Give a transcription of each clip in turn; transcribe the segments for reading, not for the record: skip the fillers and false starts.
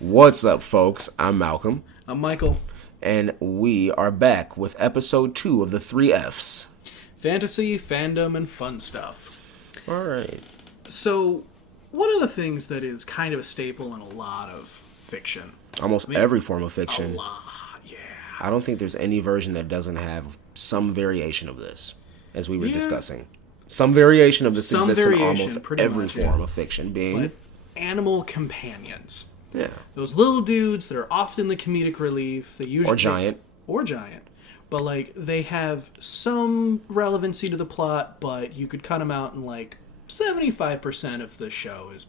What's up, folks? I'm Malcolm, I'm Michael. and we are back with episode 2 of the 3 Fs. Fantasy, fandom, and fun stuff. All right. So, one of the things that is kind of a staple in a lot of fiction. Almost every form of A fiction. lot, yeah. I don't think there's any version that doesn't have some variation of this, as we were discussing. Some variation of this Some exists in variation, almost pretty every much, form yeah. of fiction, being... But animal companions. yeah. Those little dudes that are often the comedic relief. They usually Or giant. But, like, they have some relevancy to the plot, but you could cut them out and, like, 75% of the show is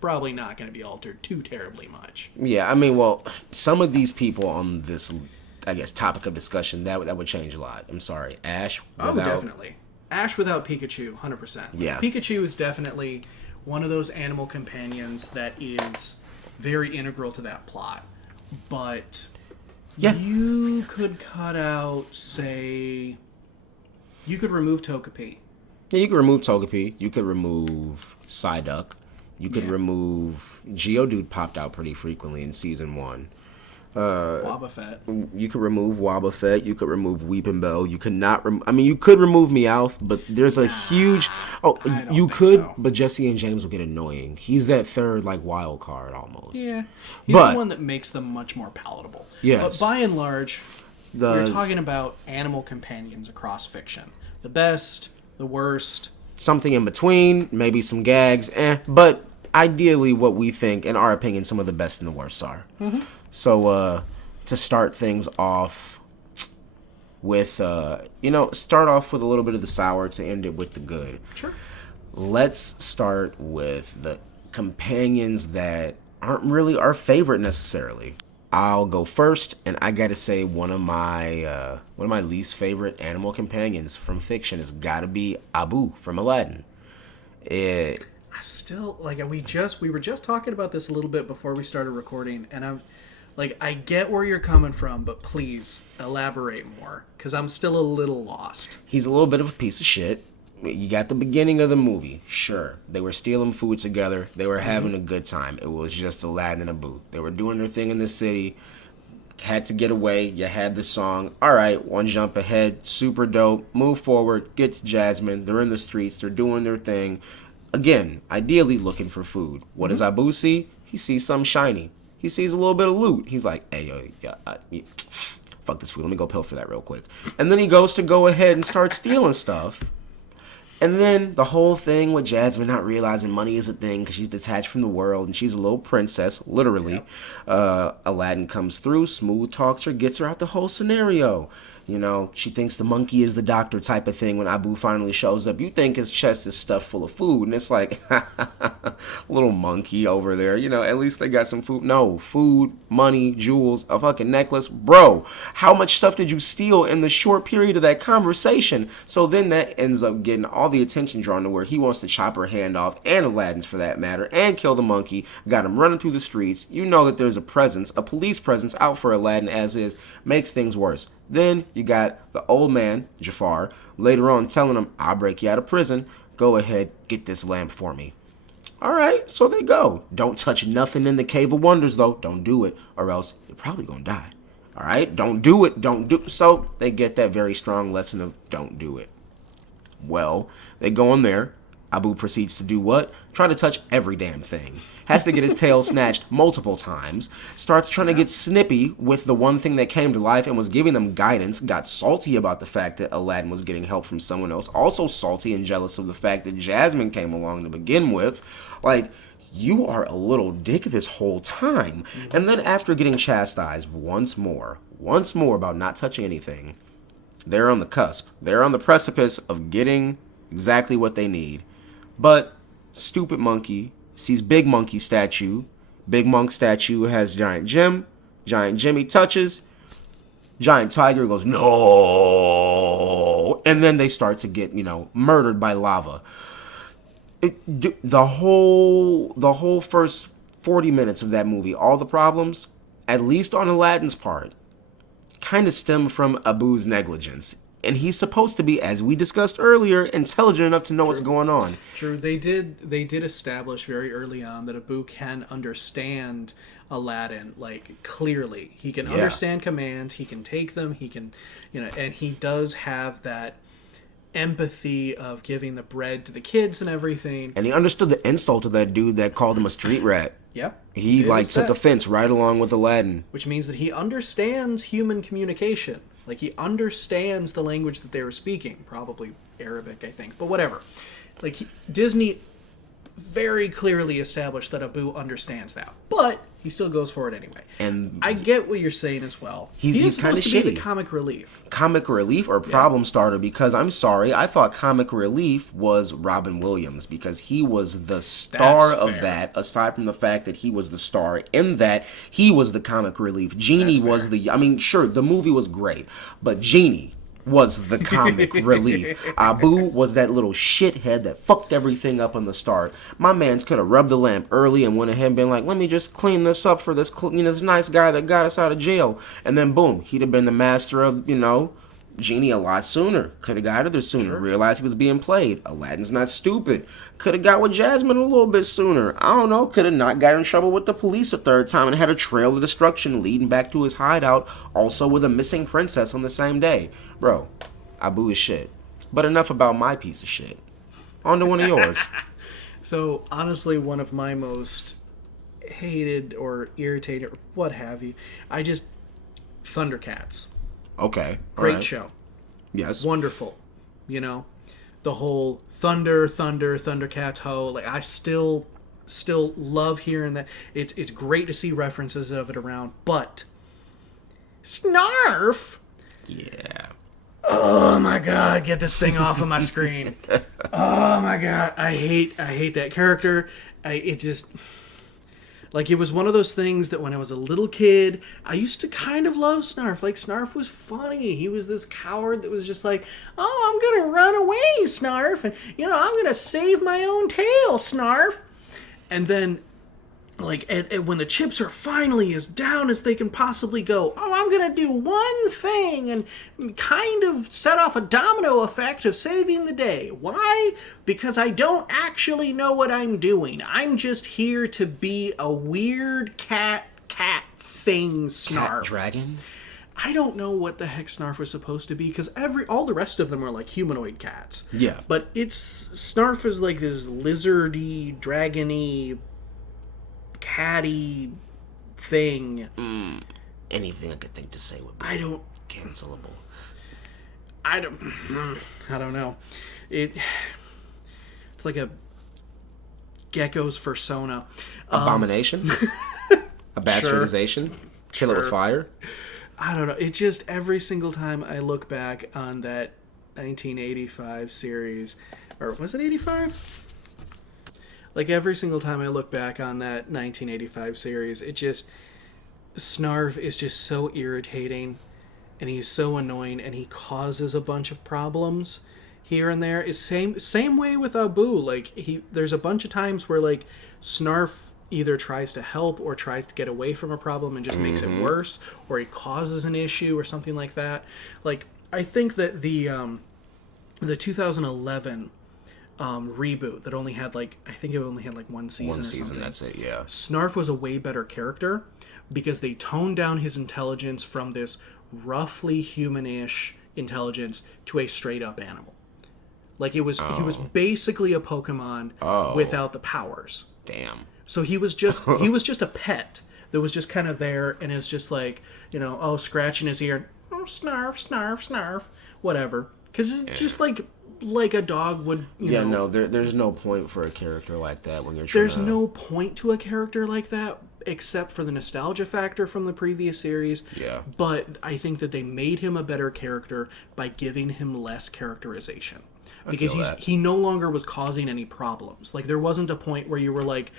probably not going to be altered too terribly much. Yeah, I mean, well, some of these people on this, I guess, topic of discussion, that would change a lot. I'm sorry. Ash without... Oh, definitely. Ash without Pikachu, 100%. Yeah. Pikachu is definitely one of those animal companions that is very integral to that plot. But Yeah. you could cut out, say... You could remove Togepi. Yeah, you could remove Togepi. You could remove Psyduck. You could Yeah. remove... Geodude popped out pretty frequently in Season 1. Wobbuffet. You could remove Wobbuffet. You could remove Weepinbell. You could not... you could remove Meowth, but there's a huge... Oh, I don't you think could, so. but Jesse and James will get annoying. He's that third, wild card, almost. Yeah. He's But- the one that makes them much more palatable. Yes. But by and large, we're talking about animal companions across fiction. The best, the worst. Something in between, maybe some gags, but ideally what we think, in our opinion, some of the best and the worst are. Mm-hmm. So, to start things off with, start off with a little bit of the sour to end it with the good. Sure. Let's start with the companions that aren't really our favorite necessarily. I'll go first, and I gotta say one of my least favorite animal companions from fiction has gotta be Abu from Aladdin. I still we were just talking about this a little bit before we started recording, and I'm like, I get where you're coming from, but please elaborate more, because I'm still a little lost. He's a little bit of a piece of shit. You got the beginning of the movie. Sure, they were stealing food together. They were having a good time. It was just Aladdin and Abu. They were doing their thing in the city. Had to get away. You had the song. All right, one jump ahead. Super dope. Move forward. Get to Jasmine. They're in the streets. They're doing their thing. Again, ideally looking for food. What does Abu see? He sees something shiny. He sees a little bit of loot. He's like, hey, fuck this food. Let me go pilfer that real quick. And then he goes to go ahead and start stealing stuff. And then the whole thing with Jasmine not realizing money is a thing because she's detached from the world and she's a little princess, literally. Yep. Aladdin comes through, smooth talks her, gets her out the whole scenario. You know, she thinks the monkey is the doctor type of thing when Abu finally shows up. You think his chest is stuffed full of food, and it's like, little monkey over there. You know, at least they got some food. No, food, money, jewels, a fucking necklace. Bro, how much stuff did you steal in the short period of that conversation? So then that ends up getting all the attention drawn to where he wants to chop her hand off, and Aladdin's for that matter, and kill the monkey. Got him running through the streets. You know that there's a police presence out for Aladdin as is. Makes things worse. Then you got the old man, Jafar, later on telling him, I'll break you out of prison. Go ahead, get this lamp for me. All right, so they go. Don't touch nothing in the Cave of Wonders, though. Don't do it, or else you're probably going to die. All right, don't do it. Don't do. So they get that very strong lesson of don't do it. Well, they go in there. Abu proceeds to do what? Try to touch every damn thing. Has to get his tail snatched multiple times. Starts trying to get snippy with the one thing that came to life and was giving them guidance. Got salty about the fact that Aladdin was getting help from someone else. Also salty and jealous of the fact that Jasmine came along to begin with. Like, you are a little dick this whole time. And then after getting chastised once more about not touching anything, they're on the cusp. They're on the precipice of getting exactly what they need. But stupid monkey sees big monkey statue. Big monk statue has giant Jim. Giant Jimmy touches. Giant tiger goes, no. And then they start to get, murdered by lava. The whole first 40 minutes of that movie, all the problems, at least on Aladdin's part, kind of stem from Abu's negligence. And he's supposed to be, as we discussed earlier, intelligent enough to know what's going on. True. They did establish very early on that Abu can understand Aladdin, like, clearly. He can understand commands, he can take them, he can, and he does have that empathy of giving the bread to the kids and everything. And he understood the insult of that dude that called him a street rat. Yep. He took offense right along with Aladdin. Which means that he understands human communication. Like, he understands the language that they were speaking. Probably Arabic, I think. But whatever. Like, Disney very clearly established that Abu understands that. But he still goes for it anyway. And I get what you're saying as well. He's kind of shitty. He is supposed to be the comic relief. Comic relief or problem starter, because I'm sorry, I thought comic relief was Robin Williams, because he was the star of that, aside from the fact that he was the star in that, he was the comic relief. Genie was sure, the movie was great, but Genie was the comic relief. Abu was that little shithead that fucked everything up on the start. My man's could have rubbed the lamp early and went ahead and been like, let me just clean this up for this this nice guy that got us out of jail. And then boom, he'd have been the master of, Genie a lot sooner. Could have got out of there sooner. Sure. Realized he was being played. Aladdin's not stupid. Could have got with Jasmine a little bit sooner. I don't know. Could have not got in trouble with the police a third time and had a trail of destruction leading back to his hideout, also with a missing princess on the same day. Bro, Abu is shit. But enough about my piece of shit. On to one of yours. So, honestly, one of my most hated or irritated or what have you, Thundercats. Okay. Great show. Yes. Wonderful. The whole Thundercats ho. Like, I still love hearing that. It's great to see references of it around, but Snarf. Yeah. Oh my god, get this thing off of my screen. Oh my god, I hate that character. It was one of those things that when I was a little kid, I used to kind of love Snarf. Like, Snarf was funny. He was this coward that was just like, oh, I'm going to run away, Snarf. And, I'm going to save my own tail, Snarf. And then, like, when the chips are finally as down as they can possibly go, oh, I'm going to do one thing and kind of set off a domino effect of saving the day. Why? Because I don't actually know what I'm doing. I'm just here to be a weird cat thing, Snarf. Cat dragon? I don't know what the heck Snarf was supposed to be, because all the rest of them are like humanoid cats. Yeah. But Snarf is like this lizardy, dragony, catty thing. Anything I could think to say would be cancelable. I don't know. It's like a gecko's fursona. Abomination? A bastardization? Kill it with fire? I don't know. It just, every single time I look back on that 1985 series, or was it 85? Like, every single time I look back on that 1985 series, Snarf is just so irritating, and he's so annoying, and he causes a bunch of problems here and there. It's same way with Abu. Like, there's a bunch of times where, like, Snarf either tries to help or tries to get away from a problem and just makes it worse, or he causes an issue or something like that. Like, I think that the 2011 reboot that only had one season. One or season, something. that's it, yeah. Snarf was a way better character because they toned down his intelligence from this roughly humanish intelligence to a straight up animal. Like, he was basically a Pokemon without the powers. Damn. So he was just a pet that was just kind of there, and it's just like, scratching his ear, oh, Snarf, Snarf, Snarf, whatever. Because it's just like a dog would, there's no point for a character like that when you're There's no point to a character like that, except for the nostalgia factor from the previous series. Yeah. But I think that they made him a better character by giving him less characterization. Because he no longer was causing any problems. Like, there wasn't a point where you were like,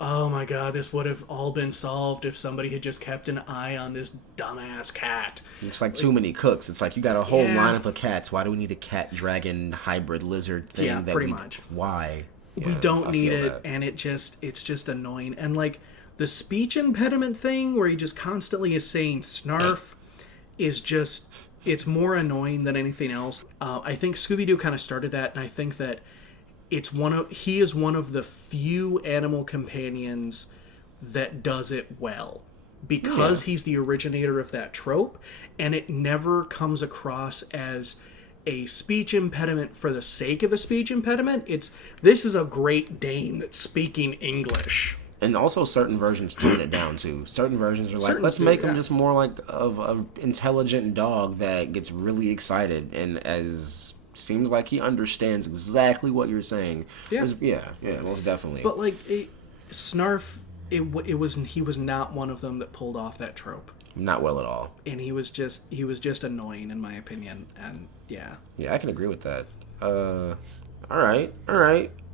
oh my god, this would have all been solved if somebody had just kept an eye on this dumbass cat. It's like too many cooks. It's like, you got a whole lineup of cats. Why do we need a cat dragon hybrid lizard thing? Yeah, pretty much. Why? We don't need it, and it's just annoying. And, like, the speech impediment thing where he just constantly is saying Snarf is just It's more annoying than anything else. I think Scooby-Doo kind of started that, and I think that he is one of the few animal companions that does it well. Because he's the originator of that trope, and it never comes across as a speech impediment for the sake of a speech impediment. This is a Great Dane that's speaking English. And also certain versions tone it down too. Certain versions are like, let's make him just more like of an intelligent dog that gets really excited and seems like he understands exactly what you're saying. Yeah, most definitely. But like Snarf, he was not one of them that pulled off that trope. Not well at all. And he was just annoying in my opinion. And yeah. Yeah, I can agree with that. All right.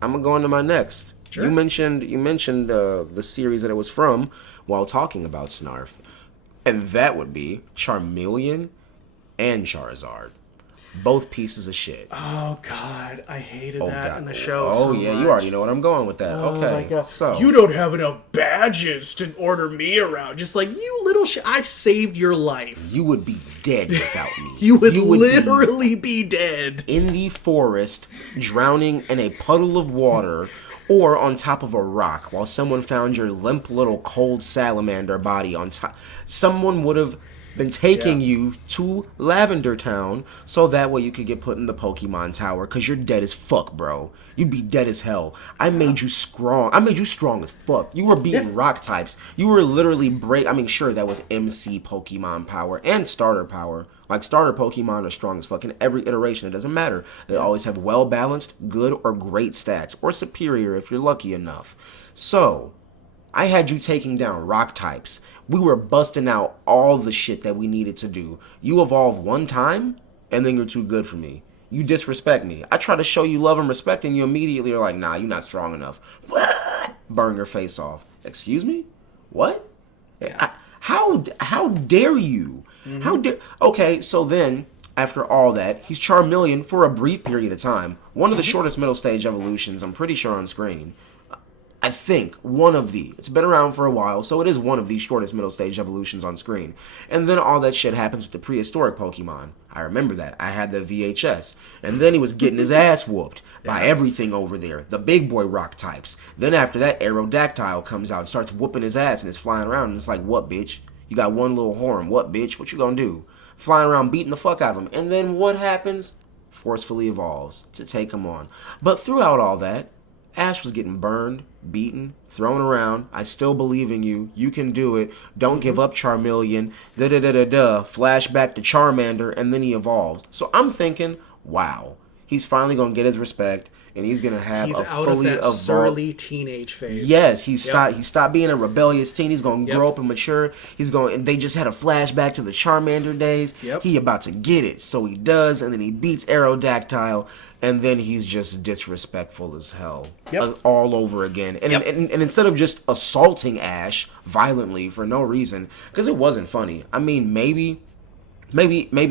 I'm gonna go on to my next. Sure. You mentioned the series that it was from while talking about Snarf, and that would be Charmeleon and Charizard. Both pieces of shit. Oh God, I hated that in the show. Oh so yeah, much. You already know what I'm going with that. Okay, my God. So you don't have enough badges to order me around. Just like you little shit. I saved your life. You would be dead without me. you would literally be dead in the forest, drowning in a puddle of water. Or on top of a rock while someone found your limp little cold salamander body on top. Someone would have been taking you to Lavender Town so that way you could get put in the Pokemon Tower because you're dead as fuck, bro. You'd be dead as hell. I made you strong. I made you strong as fuck. You were beating rock types. You were literally sure, that was MC Pokemon power and starter power. Like, starter Pokemon are strong as fuck in every iteration. It doesn't matter. They always have well-balanced, good, or great stats. Or superior if you're lucky enough. So, I had you taking down rock types. We were busting out all the shit that we needed to do. You evolve one time, and then you're too good for me. You disrespect me. I try to show you love and respect, and you immediately are like, nah, you're not strong enough. Burn your face off. Excuse me? What? How dare you? Mm-hmm. Okay, so then, after all that, he's Charmeleon for a brief period of time. One of the shortest middle stage evolutions, I'm pretty sure, on screen. I think it's been around for a while, so it is one of the shortest middle stage evolutions on screen. And then all that shit happens with the prehistoric Pokemon. I remember that. I had the VHS. And then he was getting his ass whooped by everything over there. The big boy rock types. Then after that, Aerodactyl comes out and starts whooping his ass and is flying around. And it's like, what, bitch? You got one little horn. What, bitch? What you gonna do? Flying around beating the fuck out of him. And then what happens? Forcefully evolves to take him on. But throughout all that, Ash was getting burned, beaten, thrown around. I still believe in you. You can do it. Don't give up, Charmeleon. Flashback to Charmander, and then he evolves. So I'm thinking, wow, he's finally going to get his respect, and he's going to have he's a out fully of that evolved surly teenage phase. Yes, he stopped being a rebellious teen. He's going to grow up and mature. And they just had a flashback to the Charmander days. Yep. He about to get it, so he does, and then he beats Aerodactyl. And then he's just disrespectful as hell. All over again. And, and instead of just assaulting Ash violently for no reason, because it wasn't funny. I mean, maybe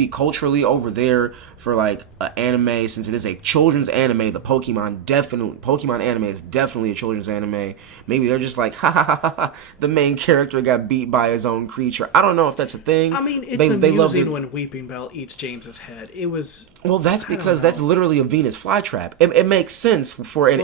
culturally over there for like an anime, since it is a children's anime, the Pokemon anime is definitely a children's anime. Maybe they're just like, ha, the main character got beat by his own creature. I don't know if that's a thing. I mean, it's amusing when Weeping Bell eats James's head. It was... Well, that's because that's literally a Venus flytrap. It makes sense for an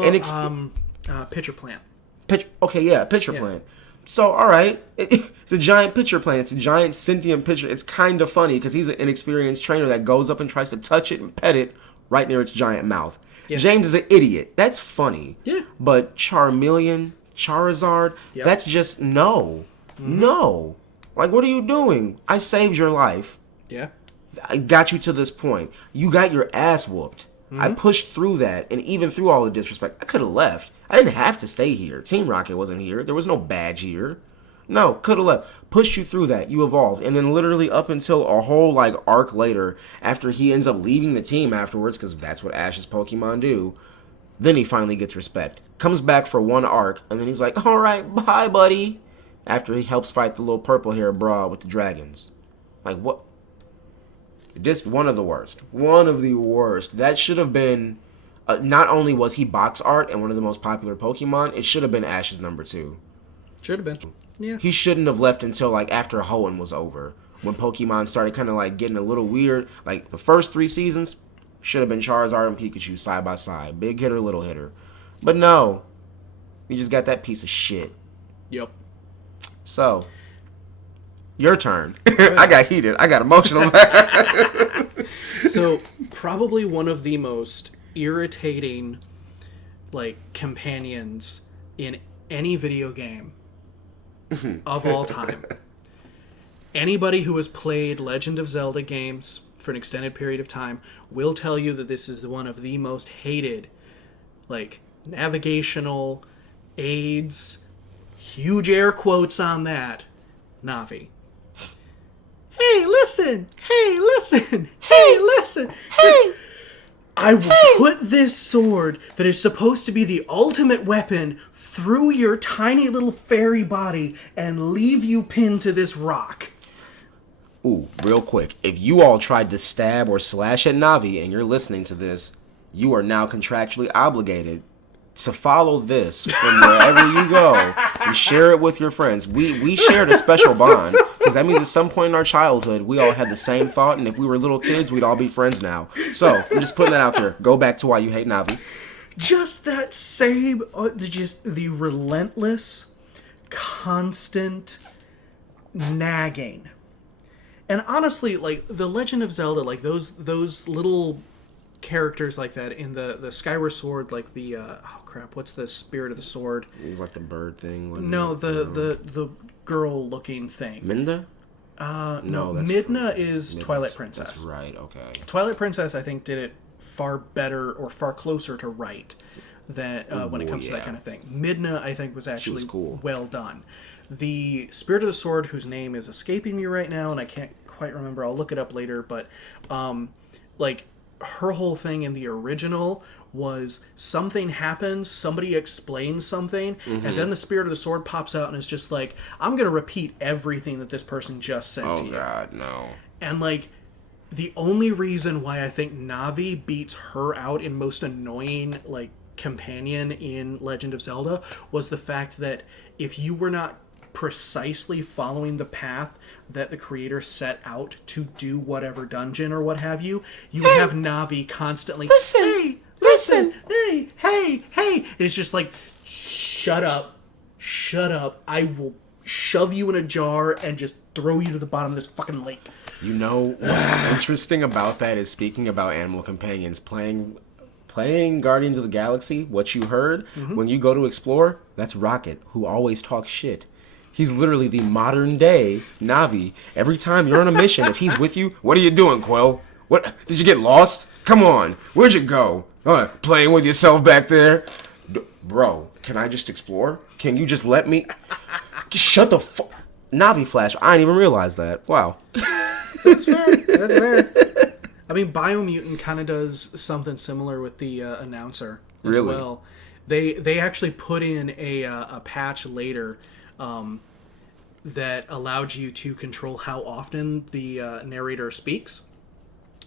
pitcher plant. Pitcher plant. So, all right, it's a giant pitcher plant. It's a giant sentient pitcher. It's kind of funny because he's an inexperienced trainer that goes up and tries to touch it and pet it right near its giant mouth. Yeah. James is an idiot. That's funny. Yeah. But Charmeleon, Charizard, that's just no. Mm-hmm. No. Like, what are you doing? I saved your life. Yeah. I got you to this point. You got your ass whooped. Mm-hmm. I pushed through that, and even through all the disrespect, I could have left. I didn't have to stay here. Team Rocket wasn't here. There was no badge here. No, could have left. Pushed you through that. You evolved. And then literally up until a whole, arc later, after he ends up leaving the team afterwards, because that's what Ash's Pokemon do, then he finally gets respect. Comes back for one arc, and then he's like, all right, bye, buddy. After he helps fight the little purple-haired broad with the dragons. Like, what? Just one of the worst. One of the worst. That should have been... not only was he box art and one of the most popular Pokemon, it should have been Ash's number 2. Should have been. Yeah. He shouldn't have left until, after Hoenn was over. when Pokemon started kind of like getting a little weird. Like the first 3 seasons should have been Charizard and Pikachu side by side, big hitter, little hitter. But no, you just got that piece of shit. Yep. So, your turn. I got heated. I got emotional. So, probably one of the most irritating, like, companions in any video game of all time. Anybody who has played Legend of Zelda games for an extended period of time will tell you that this is one of the most hated, like, navigational aids, huge air quotes on that, Navi. Hey, listen! Hey, listen! Hey, listen! Hey! I will put this sword that is supposed to be the ultimate weapon through your tiny little fairy body and leave you pinned to this rock. Ooh, real quick. If you all tried to stab or slash at Navi and you're listening to this, you are now contractually obligated to follow this from wherever you go and share it with your friends. We shared a special bond because that means at some point in our childhood we all had the same thought, and if we were little kids we'd all be friends now. So I'm just putting that out there. Go back to why you hate Navi. Just that same, just the relentless, constant nagging. And honestly, like the Legend of Zelda, like those little characters like that in the Skyward Sword, like the what's the Spirit of the Sword? It was like the bird thing. No, the girl looking thing. Minda? No, Midna is Twilight Princess. That's right. Okay. Twilight Princess, I think, did it far better or far closer to right than when it comes to that kind of thing. Midna, I think, was actually cool. Well done. The Spirit of the Sword, whose name is escaping me right now, and I can't quite remember. I'll look it up later. But like her whole thing in the original was something happens, somebody explains something, and then the Spirit of the Sword pops out and is just like, I'm going to repeat everything that this person just said to you. Oh, God, no. And, like, the only reason why I think Navi beats her out in most annoying, like, companion in Legend of Zelda was the fact that if you were not precisely following the path that the creator set out to do whatever dungeon or what have you, you would have Navi constantly, listen, hey, and it's just like, shut up, I will shove you in a jar and just throw you to the bottom of this fucking lake. You know what's interesting about that is, speaking about animal companions, playing Guardians of the Galaxy, what you heard, when you go to explore, that's Rocket, who always talks shit. He's literally the modern day Navi. Every time you're on a mission, if he's with you, what are you doing, Quill? What? Did you get lost? Come on. Where'd you go? Playing with yourself back there? Bro, can I just explore? Can you just let me? Just shut the fuck. Navi Flash. I didn't even realize that. Wow. That's fair. I mean, Biomutant kind of does something similar with the announcer as well. They actually put in a patch later that allowed you to control how often the narrator speaks,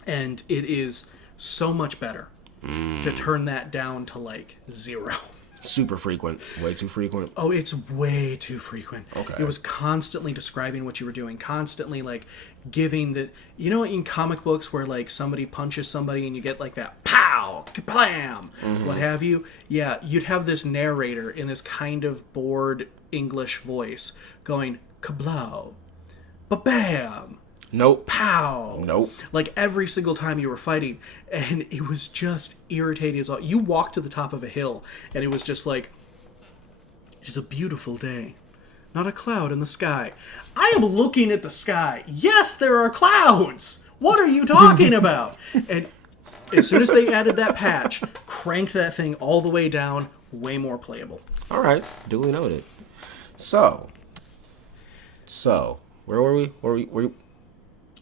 and it is so much better to turn that down to like 0. Super frequent. Way too frequent. Oh, it's way too frequent. Okay. It was constantly describing what you were doing, constantly like giving the, you know, in comic books where like somebody punches somebody and you get like that pow, kablam, what have you. Yeah, you'd have this narrator in this kind of bored English voice going kablow, ba-bam, nope, pow, nope. Like every single time you were fighting, and it was just irritating as all. You walked to the top of a hill, and it was just like, it's a beautiful day, not a cloud in the sky. I am looking at the sky. Yes, there are clouds. What are you talking about? And as soon as they added that patch, cranked that thing all the way down, way more playable. All right, duly noted. So, where were we? Were we?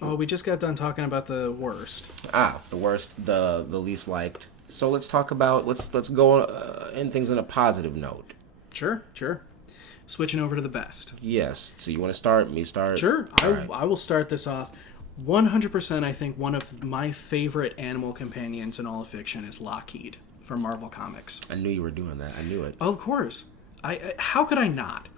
Oh, we just got done talking about the worst. The worst, the least liked. So let's talk about, let's go end things on a positive note. Sure. Switching over to the best. Yes. So you want to start? Me start? Sure. I will start this off. 100%, I think one of my favorite animal companions in all of fiction is Lockheed from Marvel Comics. I knew you were doing that. I knew it. Of course. How could I not?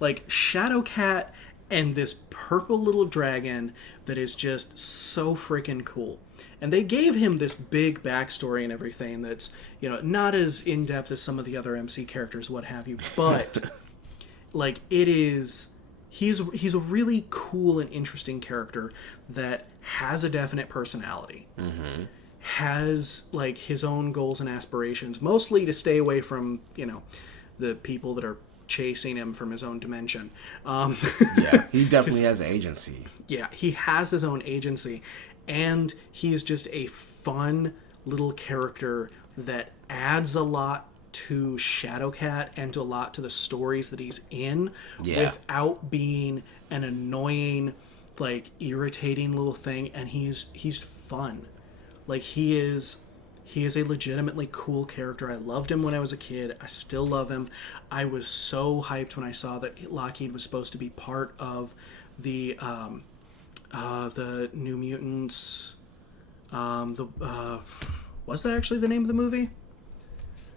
Like, Shadowcat and this purple little dragon that is just so freaking cool. And they gave him this big backstory and everything that's, not as in-depth as some of the other MC characters, what have you, but, like, it is... He's a really cool and interesting character that has a definite personality. Mm-hmm. Has, like, his own goals and aspirations, mostly to stay away from, the people that are chasing him from his own dimension. Yeah, he definitely has agency. Yeah, he has his own agency. And he is just a fun little character that adds a lot to Shadowcat and to a lot to the stories that he's in without being an annoying, like, irritating little thing. And he's fun. Like, he is a legitimately cool character. I loved him when I was a kid. I still love him. I was so hyped when I saw that Lockheed was supposed to be part of the New Mutants. Was that actually the name of the movie?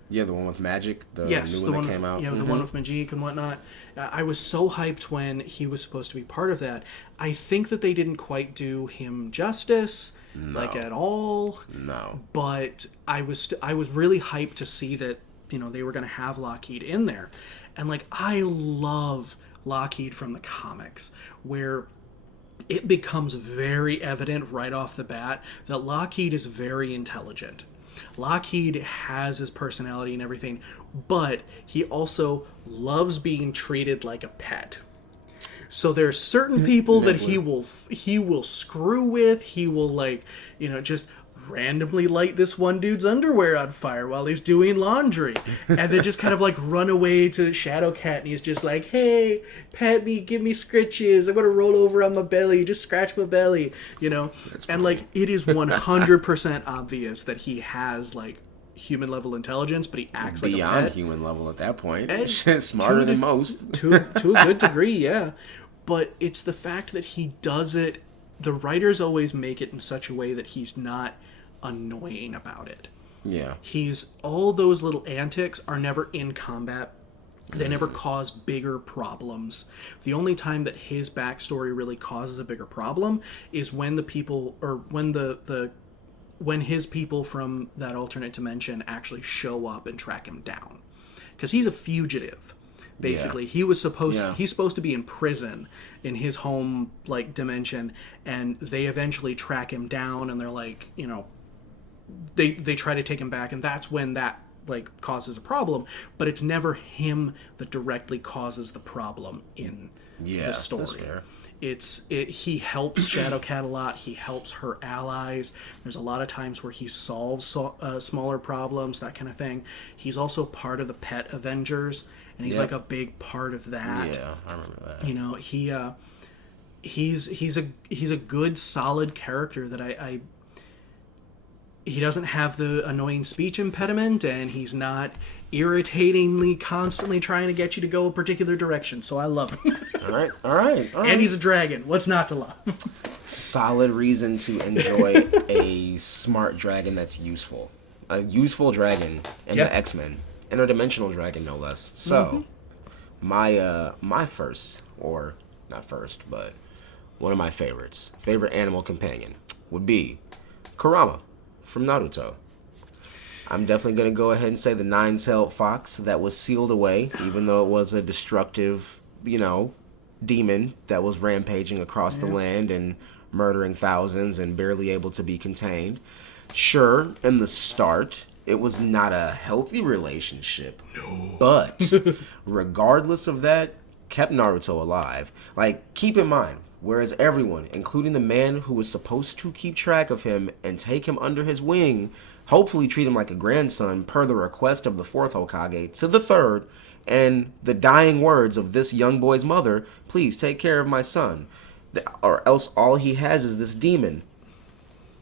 Yeah, the one with magic. The yes, new the one one that came out. Yeah, the one with magic and whatnot. I was so hyped when he was supposed to be part of that. I think that they didn't quite do him justice, like, at all. No. But I was really hyped to see that they were going to have Lockheed in there, and, like, I love Lockheed from the comics, where it becomes very evident right off the bat that Lockheed is very intelligent. Lockheed has his personality and everything, but he also loves being treated like a pet. So there are certain people that he will screw with. He will, like, just randomly light this one dude's underwear on fire while he's doing laundry, and then just kind of, like, run away to Shadowcat, and he's just like, hey, pet me, give me scritches, I'm gonna roll over on my belly, just scratch my belly, and, like, it is 100% obvious that he has, like, human level intelligence, but he acts like a pet. Beyond human level at that point. Smarter than most. To a good degree, yeah. But it's the fact that he does it, the writers always make it in such a way that he's not annoying about it. Yeah. All those little antics are never in combat. They never cause bigger problems. The only time that his backstory really causes a bigger problem is when the people, or when his people from that alternate dimension actually show up and track him down. Because he's a fugitive. Basically, he's supposed to be in prison in his home, like, dimension, and they eventually track him down, and they're like, they try to take him back, and that's when that, like, causes a problem. But it's never him that directly causes the problem in the story. That's fair. He helps Shadowcat a lot. He helps her allies. There's a lot of times where he solves smaller problems, that kind of thing. He's also part of the Pet Avengers, and he's like a big part of that. Yeah, I remember that. He's a good, solid character that he doesn't have the annoying speech impediment, and he's not irritatingly constantly trying to get you to go a particular direction. So I love him. All right. And he's a dragon. What's not to love? Solid reason to enjoy a smart dragon that's useful. A useful dragon in the X-Men. Interdimensional dragon, no less. So, my first, or not first, but one of my favorite animal companion would be Kurama from Naruto. I'm definitely going to go ahead and say the nine-tailed fox that was sealed away, even though it was a destructive, demon that was rampaging across the land and murdering thousands and barely able to be contained. Sure, in the start, it was not a healthy relationship. No. But regardless of that, kept Naruto alive. Like, keep in mind, whereas everyone, including the man who was supposed to keep track of him and take him under his wing, hopefully treat him like a grandson per the request of the fourth Hokage to the third, and the dying words of this young boy's mother, please take care of my son, or else all he has is this demon.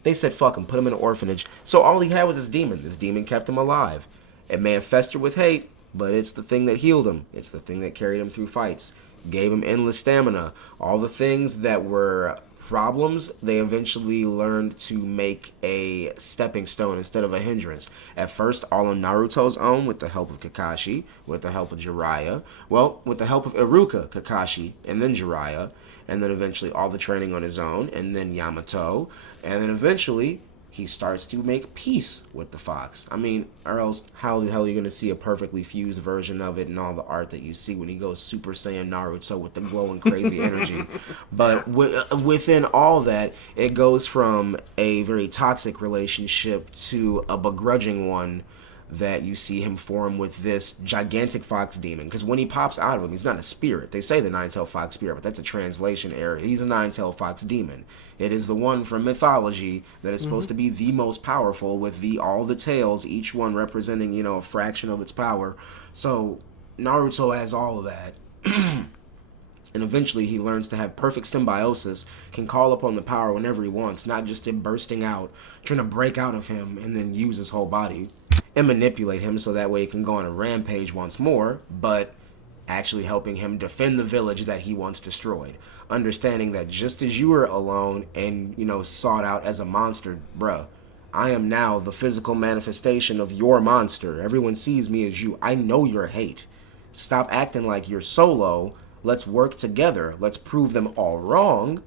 They said fuck him, put him in an orphanage. So all he had was this demon. This demon kept him alive. It may have festered with hate, but it's the thing that healed him. It's the thing that carried him through fights. Gave him endless stamina. All the things that were problems, they eventually learned to make a stepping stone instead of a hindrance. At first, all on Naruto's own, with the help of Kakashi, with the help of Jiraiya. Well, with the help of Iruka, Kakashi, and then Jiraiya. And then eventually all the training on his own, and then Yamato. And then eventually he starts to make peace with the fox. I mean, or else how the hell are you going to see a perfectly fused version of it and all the art that you see when he goes Super Saiyan Naruto with the glowing crazy energy? But within all that, it goes from a very toxic relationship to a begrudging one that you see him form with this gigantic fox demon. Because when he pops out of him, he's not a spirit. They say the nine-tailed fox spirit, but that's a translation error. He's a nine-tailed fox demon. It is the one from mythology that is supposed to be the most powerful, with all the tails, each one representing, a fraction of its power. So Naruto has all of that. And eventually he learns to have perfect symbiosis, can call upon the power whenever he wants, not just it bursting out, trying to break out of him and then use his whole body and manipulate him so that way he can go on a rampage once more, but actually helping him defend the village that he once destroyed. Understanding that just as you were alone and, sought out as a monster, bruh, I am now the physical manifestation of your monster. Everyone sees me as you. I know your hate. Stop acting like you're solo. Let's work together. Let's prove them all wrong.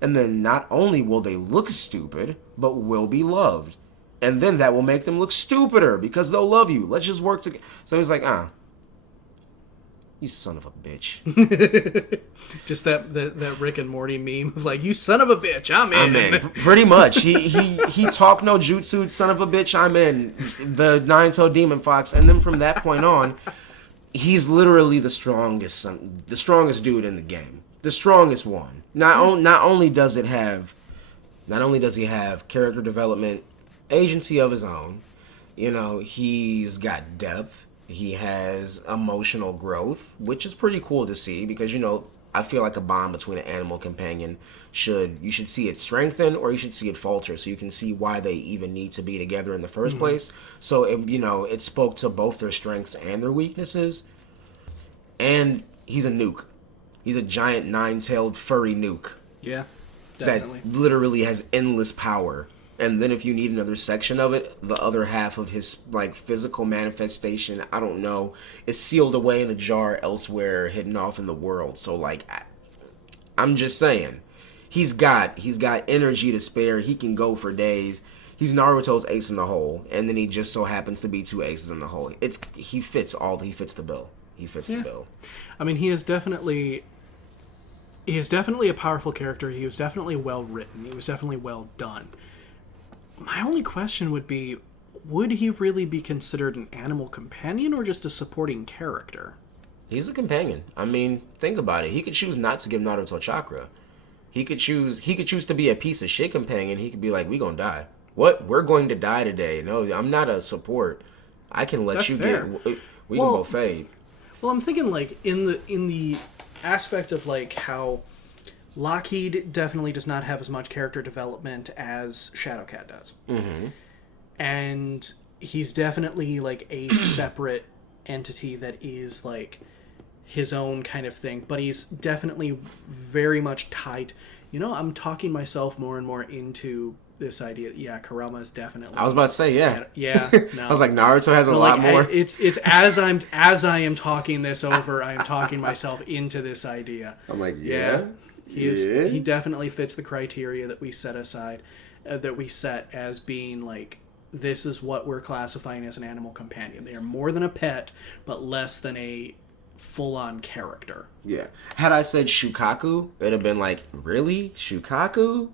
And then not only will they look stupid, but will be loved. And then that will make them look stupider because they'll love you. Let's just work together. So he's like, you son of a bitch. Just that Rick and Morty meme of like, you son of a bitch, I'm in. Pretty much. He talked no jutsu, son of a bitch, I'm in. The nine-tailed demon fox. And then from that point on, he's literally the strongest dude in the game. The strongest one. Not only does he have character development, agency of his own, he's got depth. He has emotional growth, which is pretty cool to see because, I feel like a bond between an animal companion you should see it strengthen or you should see it falter so you can see why they even need to be together in the first place. So, it spoke to both their strengths and their weaknesses. And he's a nuke. He's a giant nine-tailed furry nuke. Yeah, definitely. That literally has endless power. And then if you need another section of it, the other half of his physical manifestation, I don't know, is sealed away in a jar elsewhere, hidden off in the world. So I'm just saying, he's got energy to spare. He can go for days. He's Naruto's ace in the hole, and then he just so happens to be two aces in the hole. He fits the bill. He fits the bill. I mean, he is definitely a powerful character. He was definitely well written. He was definitely well done. My only question would be, would he really be considered an animal companion or just a supporting character? He's a companion. I mean, think about it. He could choose not to give Naruto chakra. He could choose to be a piece of shit companion. He could be like, we gonna die. What? We're going to die today. No, I'm not a support. I can let you fair. We can go fade. Well, I'm thinking in the aspect of how Lockheed definitely does not have as much character development as Shadowcat does. Mm-hmm. And he's definitely a separate entity that is his own kind of thing, but he's definitely very much tied. I'm talking myself more and more into this idea. Yeah, Kurama is definitely. I was about to say, yeah. Yeah. No. I was like, Naruto has a lot more. It's as I am talking this over, I am talking myself into this idea. I'm like, yeah. He definitely fits the criteria that we set aside, that we set as being this is what we're classifying as an animal companion. They are more than a pet, but less than a full-on character. Yeah. Had I said Shukaku, it'd have been really? Shukaku?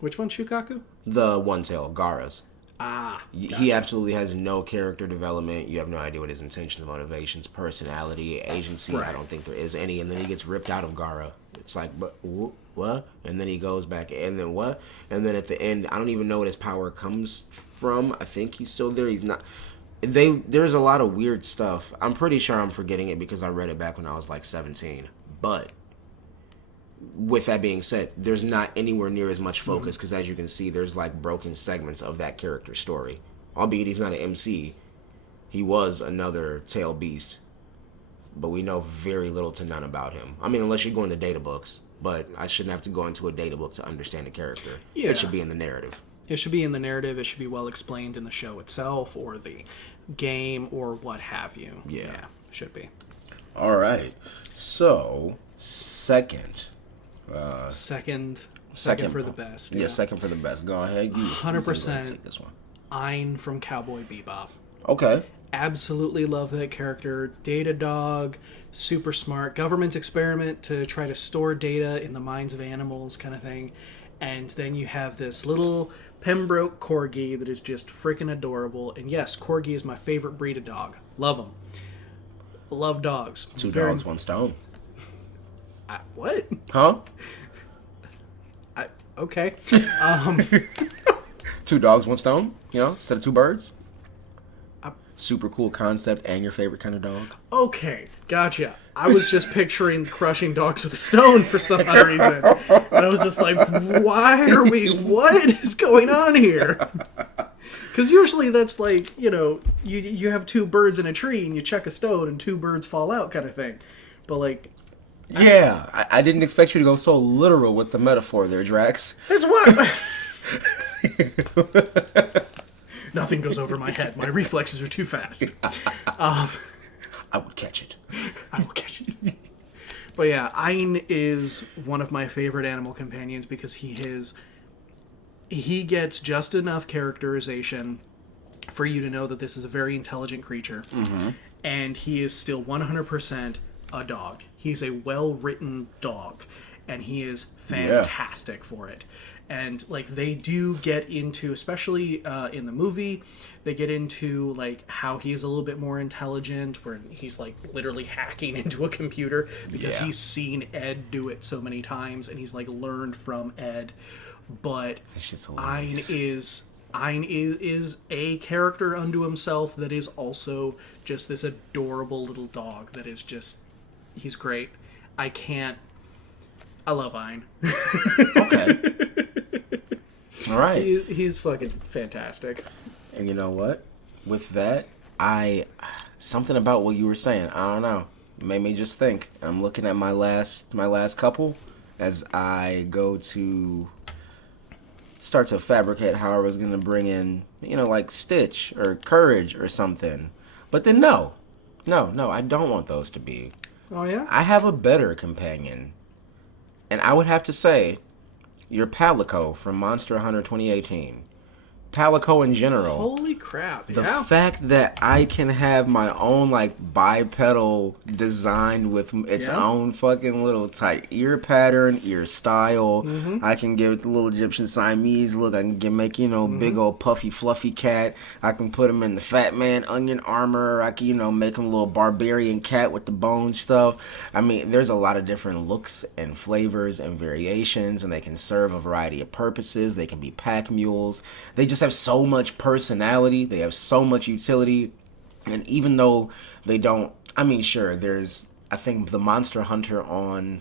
Which one's Shukaku? The one-tail, Gaara's. Ah. Gotcha. He absolutely has no character development. You have no idea what his intentions, motivations, personality, agency. Right. I don't think there is any. And then he gets ripped out of Gaara. It's but what? And then he goes back, and then what? And then at the end, I don't even know what his power comes from. I think he's still there. He's not. There's a lot of weird stuff. I'm pretty sure I'm forgetting it because I read it back when I was 17. But with that being said, there's not anywhere near as much focus because as you can see, there's broken segments of that character's story. Albeit he's not an MC, he was another tail beast. but we know very little to none about him. I mean, unless you're going to data books, but I shouldn't have to go into a data book to understand a character. Yeah. It should be in the narrative. It should be in the narrative. It should be well explained in the show itself or the game or what have you. Yeah. Should be. All right. So, second for the best. Yeah, second for the best. Go ahead. You 100% take this one. Ein from Cowboy Bebop. Okay. Absolutely love that character. Data dog, super smart. Government experiment to try to store data in the minds of animals kind of thing. And then you have this little Pembroke Corgi that is just freaking adorable. And yes, Corgi is my favorite breed of dog. Love them. Love dogs. Two dogs, one stone. What? Huh? Okay. Two dogs, one stone? You know, instead of two birds? Super cool concept and your favorite kind of dog. Okay, gotcha. I was just picturing crushing dogs with a stone for some odd reason. And I was just like, what is going on here? Because usually that's like, you have two birds in a tree and you chuck a stone and two birds fall out kind of thing. But like... Yeah, I didn't expect you to go so literal with the metaphor there, Drax. That's what... Nothing goes over my head. My reflexes are too fast. I would catch it. I will catch it. But yeah, Ein is one of my favorite animal companions because he gets just enough characterization for you to know that this is a very intelligent creature. Mm-hmm. And he is still 100% a dog. He's a well-written dog. And he is fantastic for it. And, like, they do get into, especially in the movie, they get into, like, how he is a little bit more intelligent, where he's, like, literally hacking into a computer because he's seen Ed do it so many times, and he's, like, learned from Ed. But Ein is a character unto himself that is also just this adorable little dog that is just, he's great. I love Ein. Okay. All right. He's fucking fantastic. And you know what? With that, something about what you were saying, I don't know, made me just think. I'm looking at my last couple as I go to start to fabricate how I was going to bring in, like Stitch or Courage or something. But then no, I don't want those to be. Oh, yeah? I have a better companion. And I would have to say, your Palico from Monster Hunter 2018. Palico in general. Holy crap, The fact that I can have my own, like, bipedal design with its own fucking little tight ear pattern, ear style. Mm-hmm. I can give it the little Egyptian Siamese look. I can make, big old puffy, fluffy cat. I can put him in the Fat Man onion armor. I can, make him a little barbarian cat with the bone stuff. I mean, there's a lot of different looks and flavors and variations, and they can serve a variety of purposes. They can be pack mules. They just have so much personality. They have so much utility. And even though they don't, sure, I think the Monster Hunter on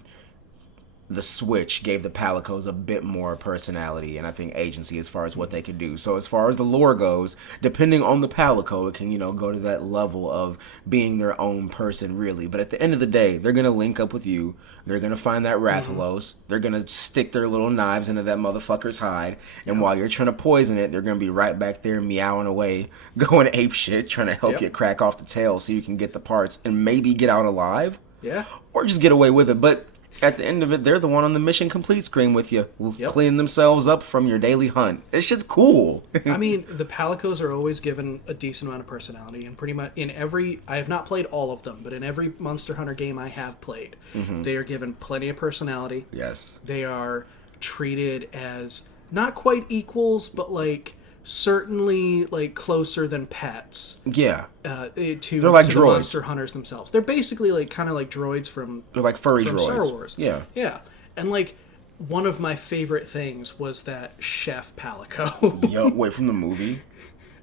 the Switch gave the Palicos a bit more personality and I think agency as far as what they could do. So as far as the lore goes, depending on the Palico, it can, go to that level of being their own person, really. But at the end of the day, they're going to link up with you. They're going to find that Rathalos. Mm-hmm. They're going to stick their little knives into that motherfucker's hide. And while you're trying to poison it, they're going to be right back there meowing away, going apeshit, trying to help you crack off the tail so you can get the parts and maybe get out alive. Yeah. Or just get away with it. But at the end of it, they're the one on the mission complete screen with you, cleaning themselves up from your daily hunt. This shit's cool. The Palicos are always given a decent amount of personality, and pretty much I have not played all of them, but in every Monster Hunter game I have played, they are given plenty of personality. Yes. They are treated as not quite equals, but like certainly like closer than pets. Yeah. They're like to droids. The monster hunters themselves. They're basically like kind of like droids from. They're like furry from droids. Star Wars. Yeah. Yeah, and like one of my favorite things was that Chef Palico. Yo, wait, from the movie?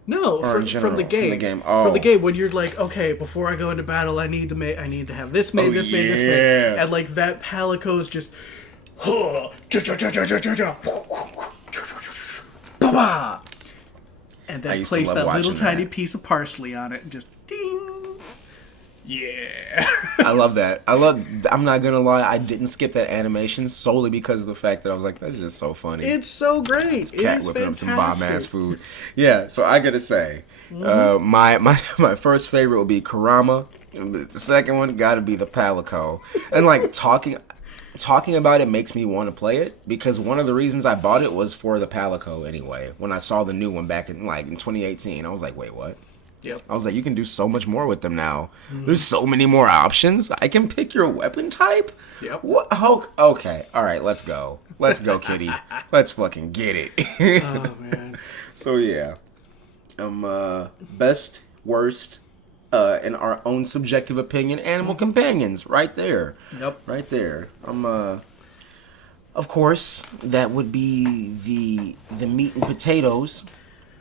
No, from the game. From the game. Oh. From the game, when you're like, okay, before I go into battle, I need to have this made, this made, this made, and like that Palico's just. And then place that little tiny piece of parsley on it and just ding. Yeah. I love that. I'm not gonna lie, I didn't skip that animation solely because of the fact that I was like, that's just so funny. It's so great. It's cat is whipping fantastic. up some bomb ass food. Yeah, so I gotta say, my first favorite would be Kurama. The second one gotta be the Palico. And like talking about it makes me want to play it because one of the reasons I bought it was for the Palico anyway. When I saw the new one back in 2018, I was like, wait, what? Yep. I was like, you can do so much more with them now. There's so many more options. I can pick your weapon type. Yep. What? Oh, okay. All right. Let's go. Let's go, kitty. Let's fucking get it. Oh man. So yeah, best, worst, in our own subjective opinion, animal companions. Right there. Yep. Right there. Of course, that would be the meat and potatoes,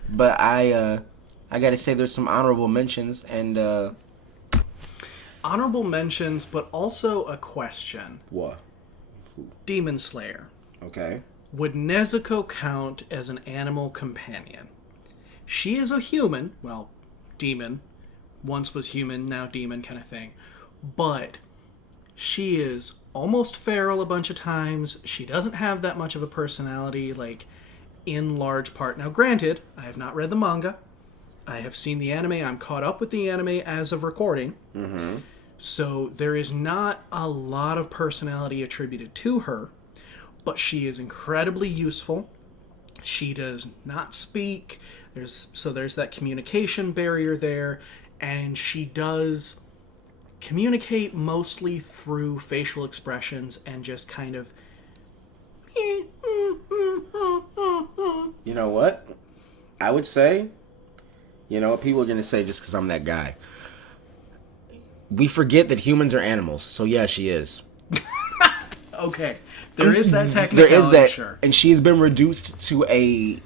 but I gotta say there's some honorable mentions and Honorable mentions, but also a question. what? Demon Slayer. Okay. Would Nezuko count as an animal companion? She is a human, well, demon. Once was human, now demon kind of thing. But she is almost feral a bunch of times. She doesn't have that much of a personality, like, in large part. Now, granted, I have not read the manga. I have seen the anime. I'm caught up with the anime as of recording. Mm-hmm. So there is not a lot of personality attributed to her, but she is incredibly useful. She does not speak. There's that communication barrier there, and she does communicate mostly through facial expressions and just kind of... You know what? I would say, you know what people are going to say just because I'm that guy. We forget that humans are animals, so yeah, she is. Okay, there is that technicality, There is that, sure. and she has been reduced to a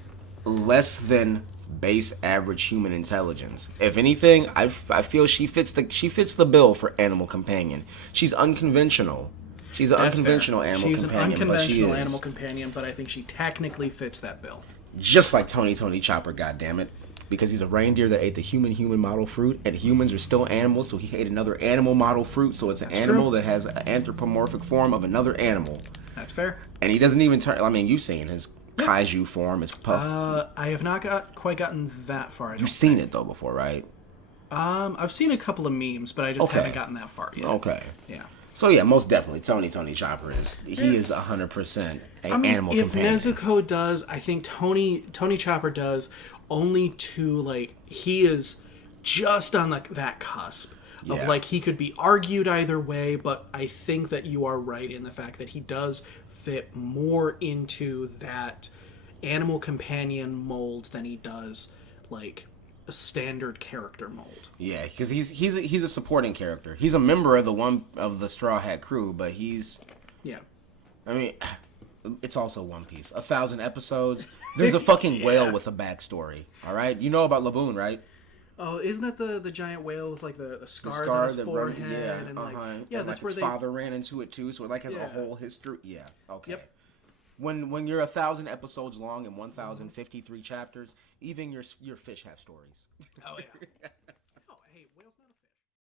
less than base average human intelligence. If anything, I feel she fits the bill for animal companion. She's unconventional. She's an unconventional animal companion. She's an unconventional but she animal is. companion, but I think she technically fits that bill. Just like Tony Chopper, goddammit. Because he's a reindeer that ate the human model fruit, and humans are still animals, so he ate another animal model fruit, so it's an animal that has an anthropomorphic form of another animal. That's fair. And he doesn't even turn... I mean, you've seen his kaiju form, his puff. I have not quite gotten that far. You've seen it, though, before, right? I've seen a couple of memes, but I just haven't gotten that far yet. Okay. Yeah. So, yeah, most definitely, Tony Chopper is... He is 100% an animal companion. If Nezuko does, I think Tony Chopper does... only to, like, he is just on that cusp of, like, he could be argued either way, but I think that you are right in the fact that he does fit more into that animal companion mold than he does, like, a standard character mold. Yeah, because he's a supporting character. He's a member of the Straw Hat crew, but he's... Yeah. I mean... It's also One Piece. 1,000 episodes. There's a fucking whale with a backstory. All right, you know about Laboon, right? Oh, isn't that the giant whale with like the scars scar on his that forehead and like and that's like where his father ran into it too, so it like has a whole history. Yeah. Okay. Yep. When you're 1,000 episodes long and 1,053 chapters, even your fish have stories. Oh yeah. Oh hey, whale's not a fish.